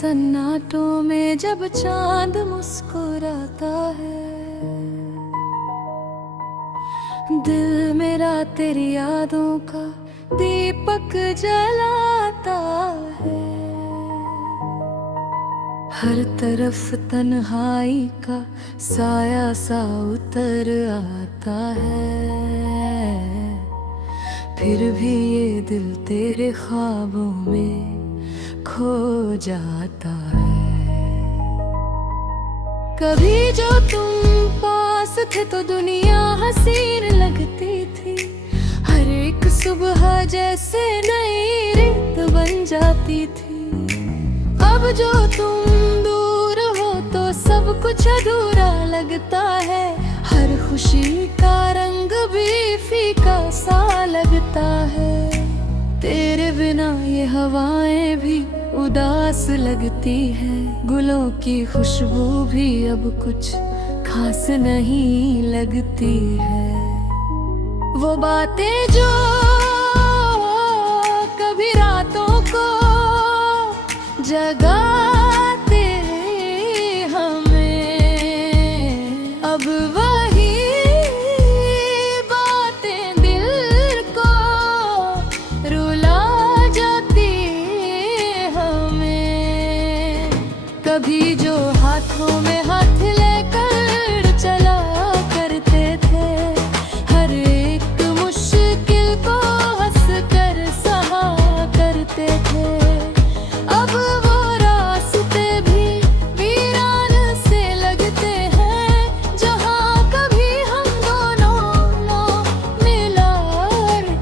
सन्नाटों में जब चांद मुस्कुराता है, दिल मेरा तेरी यादों का दीपक जलाता है। हर तरफ तन्हाई का साया सा उतर आता है, फिर भी ये दिल तेरे ख्वाबों में खो जाता है। कभी जो तुम पास थे तो दुनिया हसीन लगती थी, हर एक सुबह जैसे नई रेत बन जाती थी। अब जो तुम दूर हो तो सब कुछ अधूरा लगता है, हर खुशी का रंग भी फीका सा लगता है। तेरे बिना ये हवाएं भी उदास लगती है, गुलों की खुशबू भी अब कुछ खास नहीं लगती है। वो बातें जो कभी रातों को जगाते हमें, अब वही बातें दिल को रुला जाती हमें। कभी जो हाथों में हाथ लेकर चला करते थे, हर एक मुश्किल को हंस कर सहा करते थे। अब वो रास्ते भी वीरान से लगते हैं, जहाँ कभी हम दोनों मिला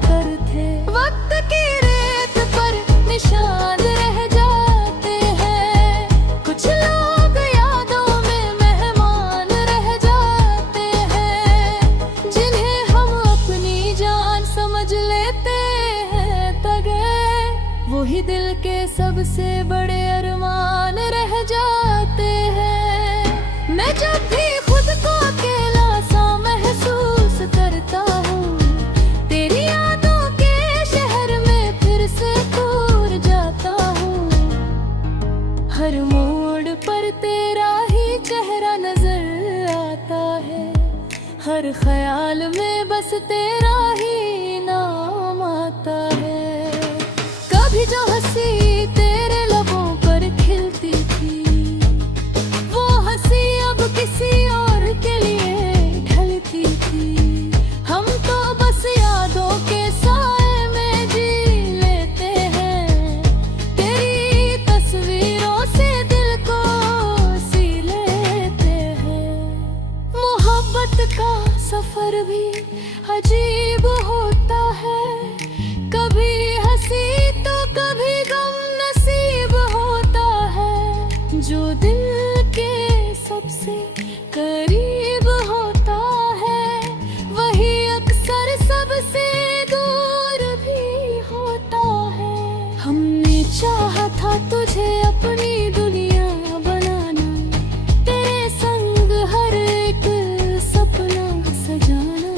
करते। वक्त की रेत पर निशान रह जाते हैं, कुछ लोग यादों में मेहमान रह जाते हैं, जिन्हें हम अपनी जान समझ लेते हैं तगे। वही दिल के सबसे बड़े अरमान रह जाते हैं। मैं जब भी खुद को अकेला सा महसूस करता हूँ, तेरी यादों के शहर में फिर से टूर जाता हूँ। हर मोड़ पर तेरा ही चेहरा नजर आता है, हर ख्याल में बस तेरा ही नाम आता है। कभी जो हंसी तेरे लबों पर खिलती थी, वो हंसी अब किसी और के लिए ढलती थी। हम तो बस यादों के साए में जी लेते हैं, तेरी तस्वीरों से दिल को सी लेते हैं। मोहब्बत का सफर भी अजीब होता है, कभी हंसी तो कभी गम नसीब होता है। जो दिल के सबसे करीब होता है, वही अक्सर सबसे दूर भी होता है। हमने चाहा था तुझे अपनी दुनिया बनाना, तेरे संग हर एक सपना सजाना,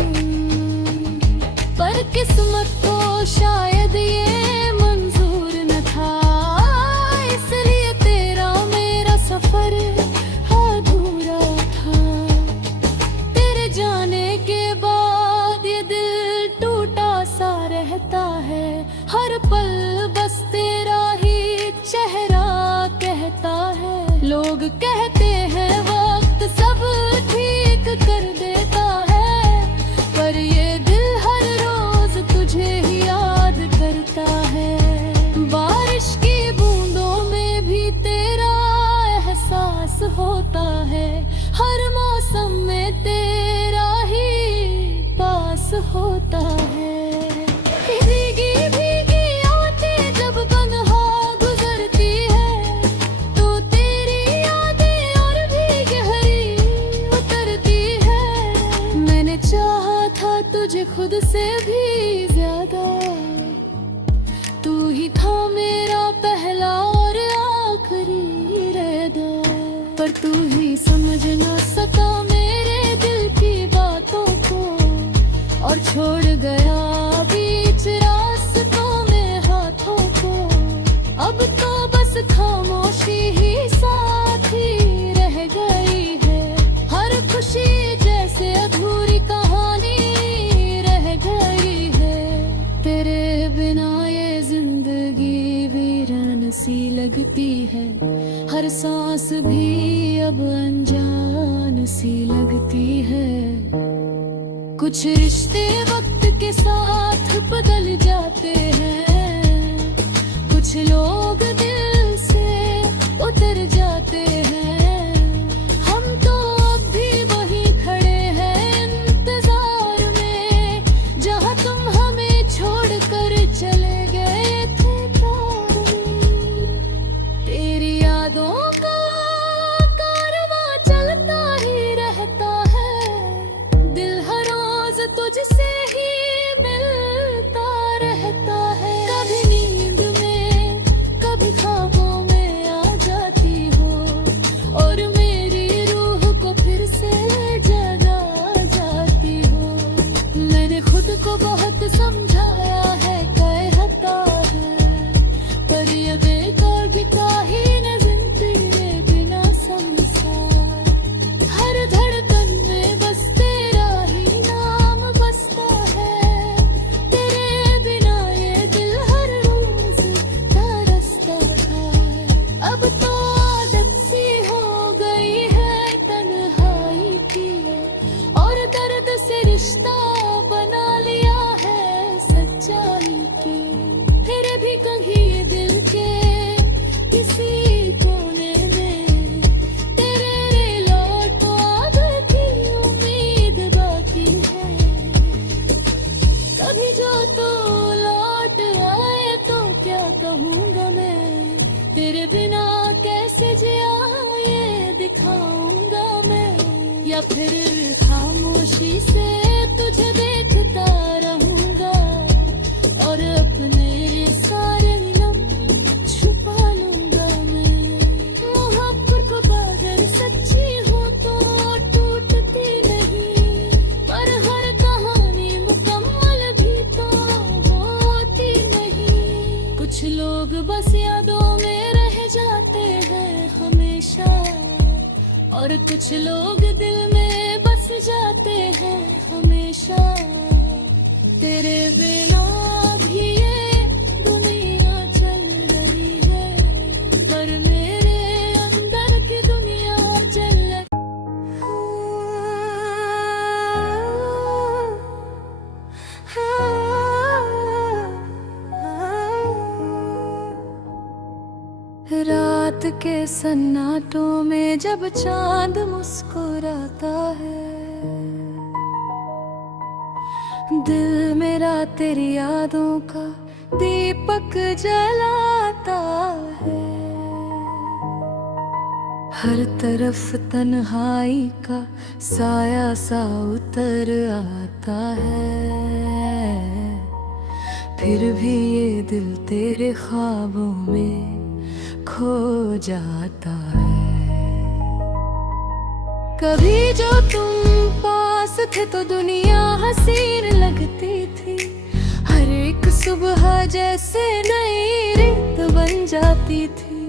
पर किस्मत को शायद ये मंजूर न था, इसलिए तेरा मेरा सफर अधूरा था। तेरे जाने के बाद ये दिल टूटा सा रहता है, हर पल बस तेरा ही चेहरा कहता है। लोग कहते हैं वक्त सब ठीक कर देता है, पर ये दिल हर रोज तुझे ही याद करता है। बारिश की बूंदों में भी तेरा एहसास होता है, हर मौसम में तेरा ही पास होता है। भीगी भीगी आंखें जब तन्हा गुजरती है, तो तेरी यादें और भी गहरी उतरती है। मैंने चाहा था तुझे खुद से भी ज्यादा, तू ही था मेरा पहला और आखिरी इरादा, पर तू ही समझ ना सका मेरे दिल की बातों को, और छोड़ गया बीच रास्तों में हाथों को। अब तो बस खामोशी ही साथी रह गई है। हर खुशी जैसे अधूरी कहानी रह गई है। तेरे बिना ये जिंदगी वीरान सी लगती है। हर सांस भी अब अनजान सी लगती है। कुछ रिश्ते वक्त के साथ बदल जाते हैं। कुछ लोग दिल से उतर जाते हैं। हम तो अब भी वहीं खड़े हैं इंतजार में, जहाँ तुम हमें छोड़ कर चले गए थे प्यार में। तेरी यादों का कारवां चलता ही रहता है। दिल हर रोज तुझसे ही मिलता रहता है। कभी नींद में कभी ख्वाबों में आ जाती हो, और मेरी रूह को फिर से जगा जाती हो। मैंने खुद को बहुत समझाया है कहता है, पर ये बेकार भी काहे न जिंदगी बिना संसार। हर धड़कन में बस तेरा ही नाम बसता है। तेरे बिना ये दिल हर रोज तरसता है। अब तो आदत सी हो गई है तन्हाई की, और दर्द से रिश्ता बना लिया है सच्चाई की। फिर भी कहीं दिल के किसी कोने में तेरे लौट आने की उम्मीद बाकी है। कभी जो तू लौट आए तो क्या कहूँगा मैं। तेरे बिना कैसे जिया ये दिखाऊंगा मैं। या फिर खामोशी से तुझे देखता रहूंगा, और अपने सारे गम छुपा लूंगा मैं। मोहब्बत अगर सच्ची हो तो टूटती नहीं, पर हर कहानी मुकम्मल भी तो होती नहीं। कुछ लोग बस यादों में रह जाते हैं हमेशा, और कुछ लोग दिल में बस जाते हैं हमेशा। तेरे बिना भी ये दुनिया चल रही है, पर मेरे अंदर की दुनिया चल रात के सन्नाटों में जब चांद मुस्कुराता है, दिल मेरा तेरी यादों का दीपक जलाता है। हर तरफ तन्हाई का साया सा उतर आता है। फिर भी ये दिल तेरे ख्वाबों में खो जाता है। कभी जो तुम पास थे तो दुनिया हसीन लगती थी। हर एक सुबह जैसे नई रेत बन जाती थी।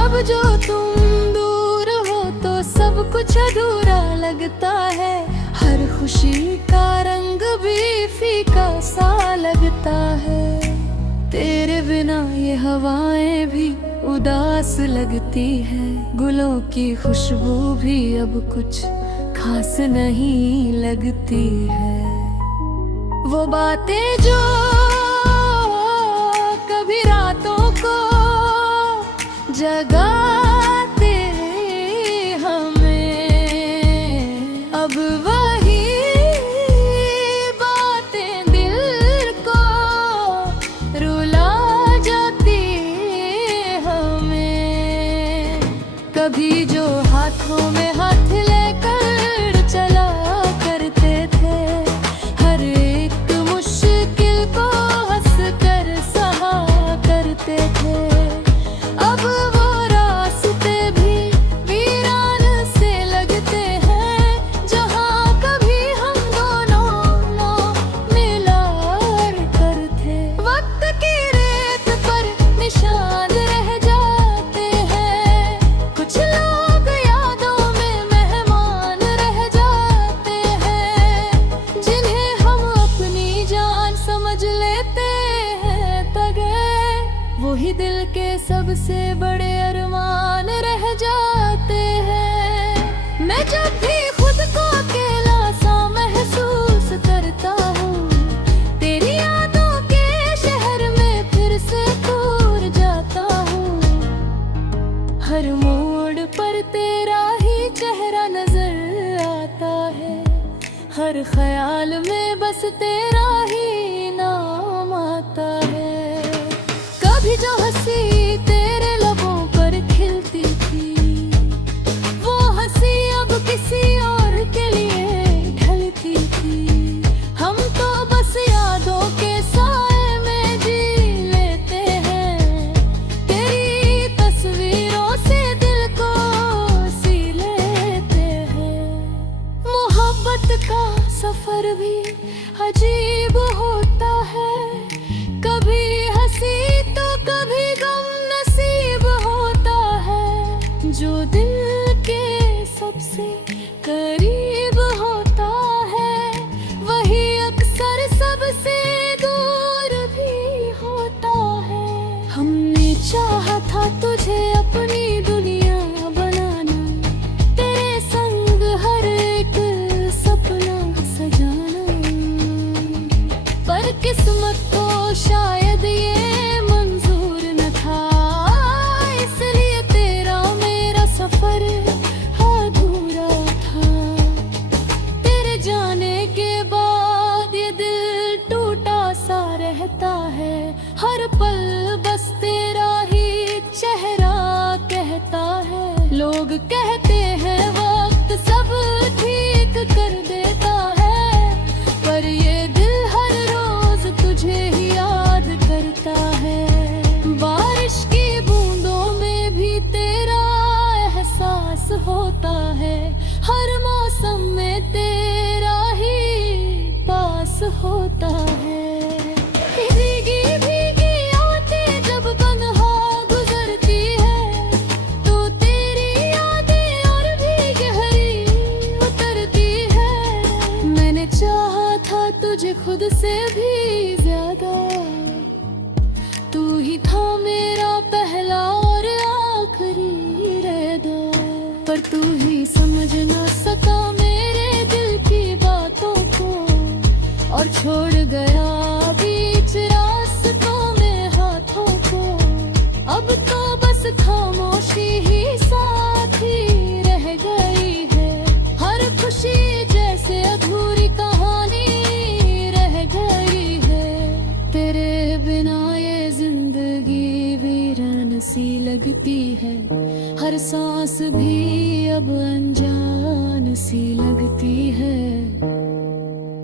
अब जो तुम दूर हो तो सब कुछ अधूरा लगता है। हर खुशी का रंग भी फीका सा लगता है। तेरे बिना ये हवाएं भी उदास लगती है। गुलों की खुशबू भी अब कुछ खास नहीं लगती है। वो बातें जो कभी रातों को जगाते हमें, अब वही बातें दिल को रुला जाती हमें। कभी जो हाथों में हाथ लेकर चला करते थे, हर एक मुश्किल को हंस कर सहा करते थे। अब वो रास्ते भी वीरान से लगते हैं, जहाँ कभी हम दोनों मिला कर थे। वक्त की रेत पर निशान रह जाते हर ख्याल में बस तेरा ही नाम आता है। कभी जो हंसी तेरे लबों पर खिलती थी, वो हंसी अब किसी और के लिए ढलती थी। हम तो बस यादों के साए में जी लेते हैं, तेरी तस्वीरों से दिल को सी लेते हैं। मोहब्बत का सफर भी अजीब होता है, कभी हंसी तो कभी गम नसीब होता है। जो दिल के सबसे करीब होता है, वही अक्सर सबसे दूर भी होता है। हमने चाहा था तुझे अपनी दुनिया बनाना, तेरे संग हर एक सपना सजाना, पर किस्मत को शायद ये मंजूर न था, इसलिए तेरा मेरा सफर अधूरा था। तेरे जाने के बाद ये दिल टूटा सा रहता है, हर पल बस तेरा ही चेहरा कहता है। लोग कहते हैं वक्त सब ठीक कर देता है, पर ये दिल हर रोज तुझे ही याद करता है। बारिश की बूंदों में भी तेरा एहसास होता है, हर मौसम में तेरा ही पास होता है। भीगी भीगी आंखें जब बंधा गुजरती है, तो तेरी यादें और भी गहरी उतरती है। मैंने चाहा था तुझे खुद से भी ज्यादा, तू ही था मेरा पहला और आखिरी रहता, पर तू ही समझ ना सका मेरे दिल की बातों को, और छोड़ गया बीच रास्तों में हाथों को। अब तो बस खामोशी ही साथी रह गई है, हर खुशी जैसे अधूरी कहानी रह गई है। तेरे बिना ये जिंदगी वीरान सी लगती है, हर सांस भी अब अनजान सी लगती है।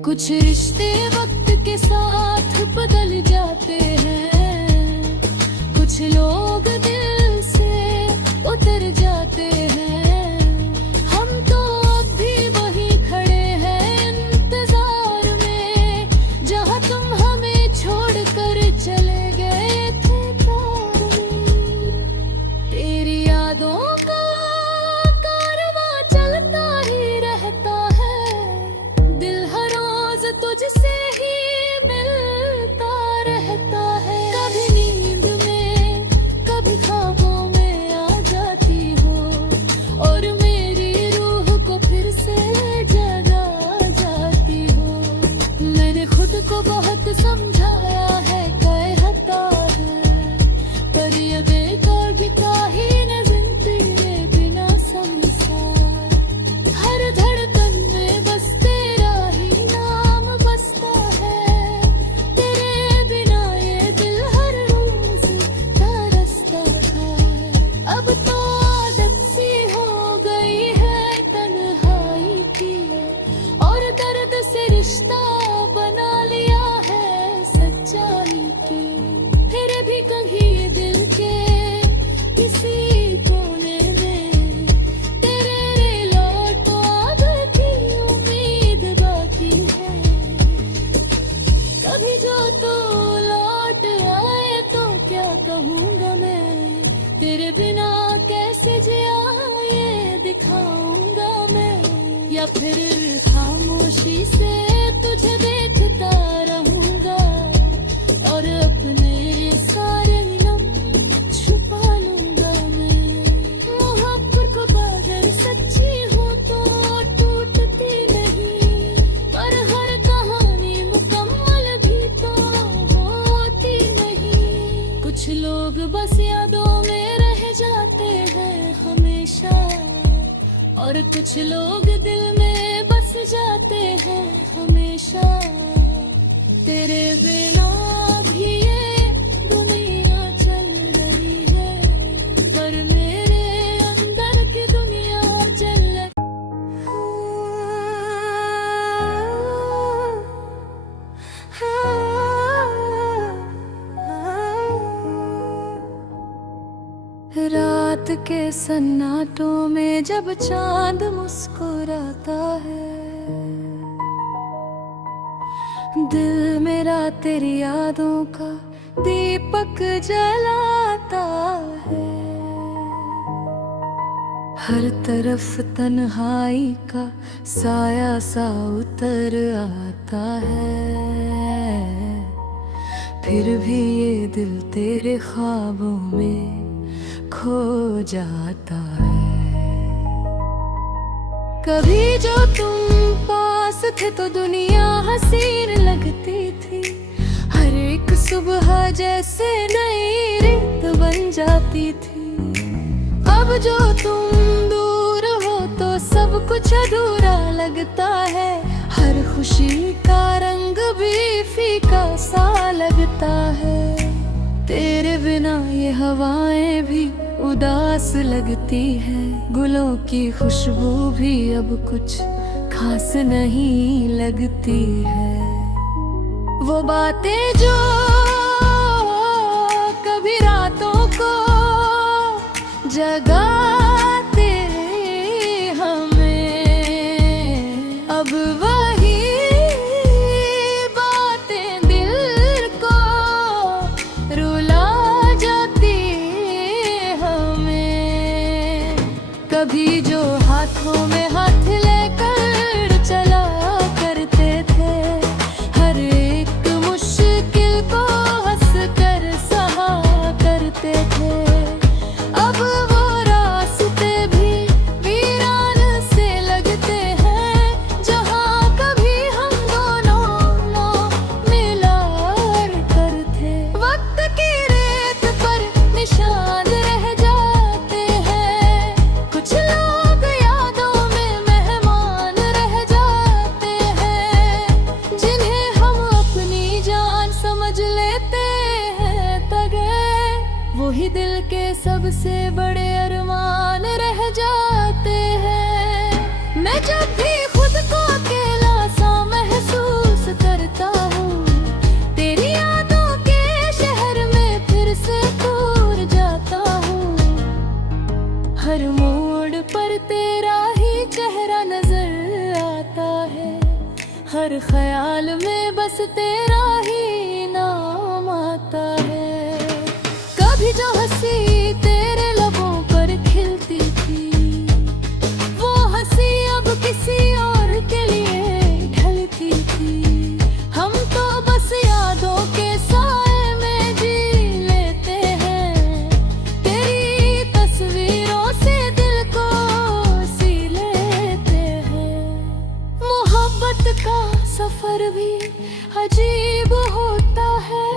कुछ रिश्ते वक्त के साथ बदल जाते हैं, कुछ लोग दिल से उतर जाते हैं। हम तो अब भी वहीं खड़े हैं इंतजार में, जहाँ तुम हमें छोड़कर चले गए थे प्यार में। तेरी यादों का कारवां चलता ही रहता है, दिल हर रोज तुझसे ही मिलता रहता है। कभी नींद में कभी ख्वाबों में आ जाती हो, और मेरी रूह को फिर से जगा जाती हो। मैंने खुद को बहुत समझाया है कहता है, पर ये बेतागी काहे न जिंदगी बिना संसार। हर धड़कन में बस तेरा ही नाम बसता है, तेरे बिना ये दिल हर रोज तरसता है। अब तो आदत सी हो गई है तन्हाई की, और दर्द से रिश्ता बना लिया है सच्चाई की। फिर भी कहीं दिल के किसी कोने में तेरे लौट आब की उम्मीद बाकी है। कभी जो तू लौट आए तो क्या कहूँगा मैं, तेरे बिना कैसे जिया ये दिखाऊंगा मैं। या फिर खामोशी से तुझे देखता रहूंगा, और अपने सारे गम छुपा लूंगा मैं। मोहब्बत को अगर सच्ची हो तो टूटती नहीं, पर हर कहानी मुकम्मल भी तो होती नहीं। कुछ लोग बस यादों में रह जाते हैं हमेशा, और कुछ लोग दिल में बस जाते हैं हमेशा। तेरे बिना भी ये दुनिया चल रही है, पर मेरे अंदर की दुनिया चल रात के सन्नाटों में जब चांद मुस्कुराता है, दिल मेरा तेरी यादों का दीपक जलाता है। हर तरफ तन्हाई का साया सा उतर आता है, फिर भी ये दिल तेरे ख्वाबों में खो जाता है। कभी जो तुम पास थे तो दुनिया हसीन लगती थी, हर एक सुबह जैसे नई रेत बन जाती थी। अब जो तुम दूर हो तो सब कुछ अधूरा लगता है, हर खुशी का रंग भी फीका सा लगता है। तेरे बिना ये हवाएं भी उदास लगती है, गुलों की खुशबू भी अब कुछ खास नहीं लगती है। वो बातें जो कभी रातों को जगाते हमें, अब वही बातें दिल को रुला जाती हमें। कभी जो हाथों में हाथ लेकर चला करते थे, हर एक मुश्किल को हंस कर सहा करते थे। अब वो रास्ते भी वीरान से लगते हैं, जहाँ कभी हम दोनों मिला करते। वक्त की रेत पर निशान रह जाते हैं, कुछ लोग यादों में मेहमान रह जाते हैं, जिन्हें हम अपनी जान समझ लेते हैं तगे। वही दिल के सबसे बड़े अरमान रह जाते हैं। मैं जब भी खुद को अकेला सा महसूस करता हूँ, तेरी यादों के शहर में फिर से टूर जाता हूँ। हर मोड़ पर तेरा ही चेहरा नजर आता है, हर ख्याल में बस तेरा ही नाम आता है। कभी जो हंसी तेरे लबों पर खिलती थी, वो हंसी अब किसी और के लिए ढलती थी। हम तो बस यादों के साए में जी लेते हैं, तेरी तस्वीरों से दिल को सी लेते हैं। मोहब्बत का सफर भी अजीब होता है,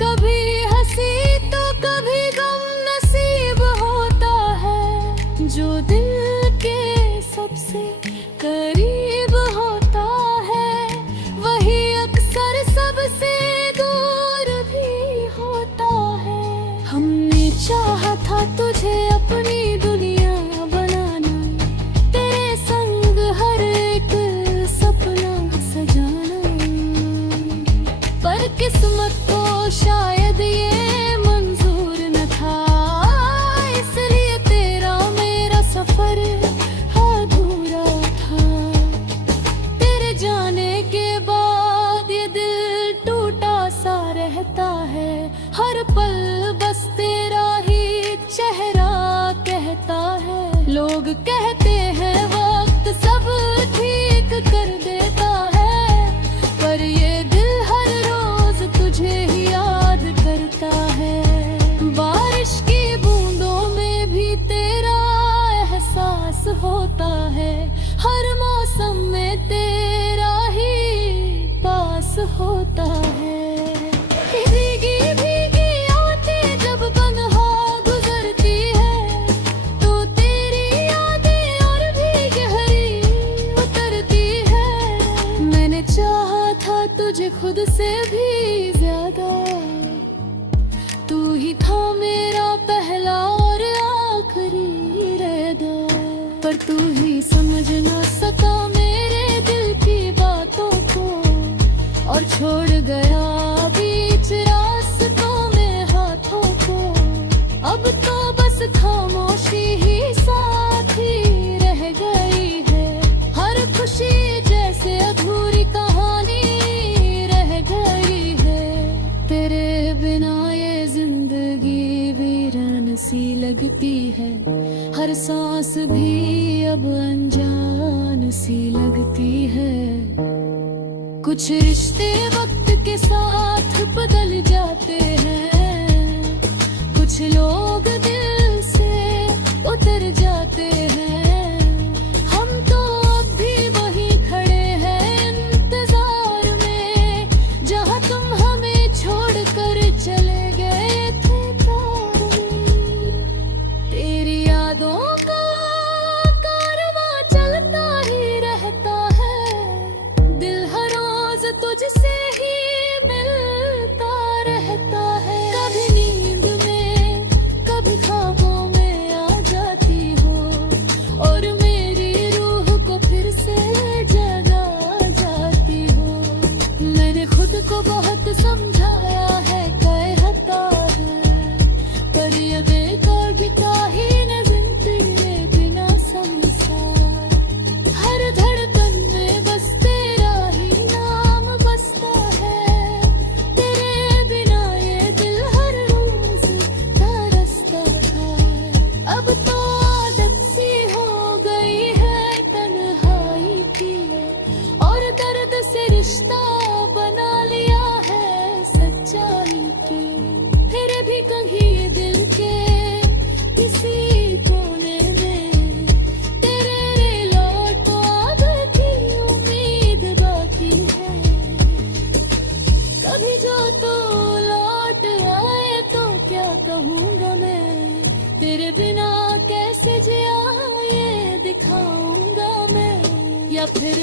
कभी हंसी तो कभी गम नसीब होता है। जो दिल के सबसे करीब होता है, वही अक्सर सबसे दूर भी होता है। हमने चाहा था तुझे अपनी दुनिया बनाना, तेरे संग हर एक सपना सजाना, पर किस्मत को शायद ये मंजूर न था, इसलिए तेरा मेरा सफर अधूरा था। तेरे जाने के बाद ये दिल टूटा सा रहता है, हर पल बस तेरा ही चेहरा कहता है। लोग कहते हैं वक्त सब ठीक कर देता है, पर ये दिल हर रोज तुझे ही याद करता है। बारिश की बूंदों में भी तेरा एहसास होता है, हर मौसम में तेरा ही पास होता है। भीगी भीगी आंखें जब तन्हा गुजरती है, तो तेरी यादें और भी गहरी उतरती समझ ना सका मेरे दिल की बातों को, और छोड़ गया बीच रास्तों में हाथों को। अब तो बस खामोशी ही साथी रह गई है, हर खुशी जैसे अधूरी कहानी रह गई है। तेरे बिना ये जिंदगी वीरान सी लगती है, हर सांस भी अब अनजान सी लगती है। कुछ रिश्ते वक्त के साथ बदल जाते हैं, कुछ लोग दिल से उतर जाते हैं। हम तो अब भी वहीं खड़े हैं इंतजार में, जहाँ तुम हमें छोड़ कर चले गए थे प्यार में। तेरी यादों का कारवां चलता ही रहता है, दिल हर रोज तुझसे ही मिलता रहता है। कभी नींद में कभी ख्वाबों में आ जाती हो, और मेरी रूह को फिर से जगा जाती हो। मैंने खुद को बहुत समझाया है कहता है, पर ये बेकार भी काहे न जिंदगी में बिना संसार। हर धड़कन में बस तेरा ही नाम बसता है, तेरे बिना ये दिल हर रोज तरसता है। अब तो आदत सी हो गई है तन्हाई की, और दर्द से रिश्ता बना लिया है सच्चाई की। फिर भी कहीं दिल के किसी कोने में तेरे लौट आने की उम्मीद बाकी है। कभी जो तू लौट आए तो क्या कहूँगा मैं, तेरे बिना कैसे जिया ये दिखाऊंगा मैं। या फिर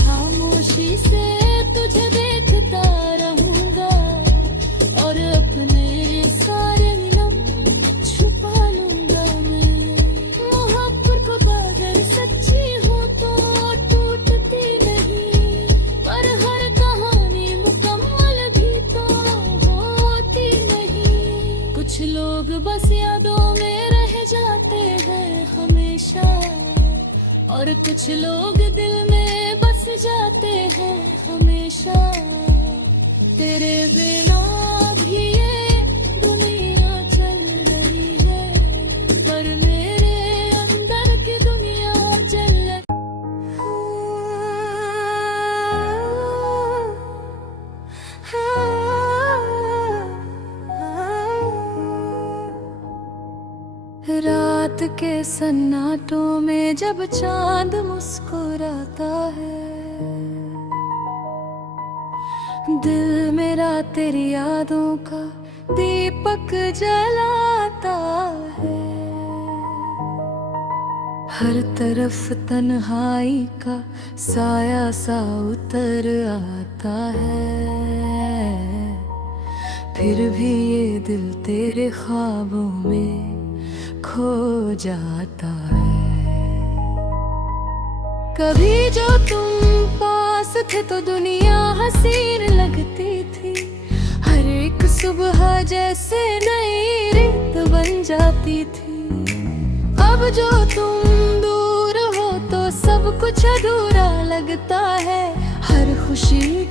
खामोशी से तुझे देखता रहूंगा, और अपने सारे गम छुपा लूंगा मैं। मोहब्बत को अगर सच्ची हो तो टूटती नहीं, पर हर कहानी मुकम्मल भी तो होती नहीं। कुछ लोग बस यादों में रह जाते हैं हमेशा, और कुछ लोग दिल में बस जाते हैं हमेशा। तेरे बिना भी ये दुनिया चल रही है, पर मेरे अंदर की दुनिया जल। रात के सन्नाटों में जब चांद मुस्कुराता है, दिल मेरा तेरी यादों का दीपक जलाता है। हर तरफ तन्हाई का साया सा उतर आता है, फिर भी ये दिल तेरे ख्वाबों में खो जाता है। कभी जो तुम पास थे तो दुनिया हसीन लगती थी, हर एक सुबह जैसे नई रेत बन जाती थी। अब जो तुम दूर हो तो सब कुछ अधूरा लगता है, हर खुशी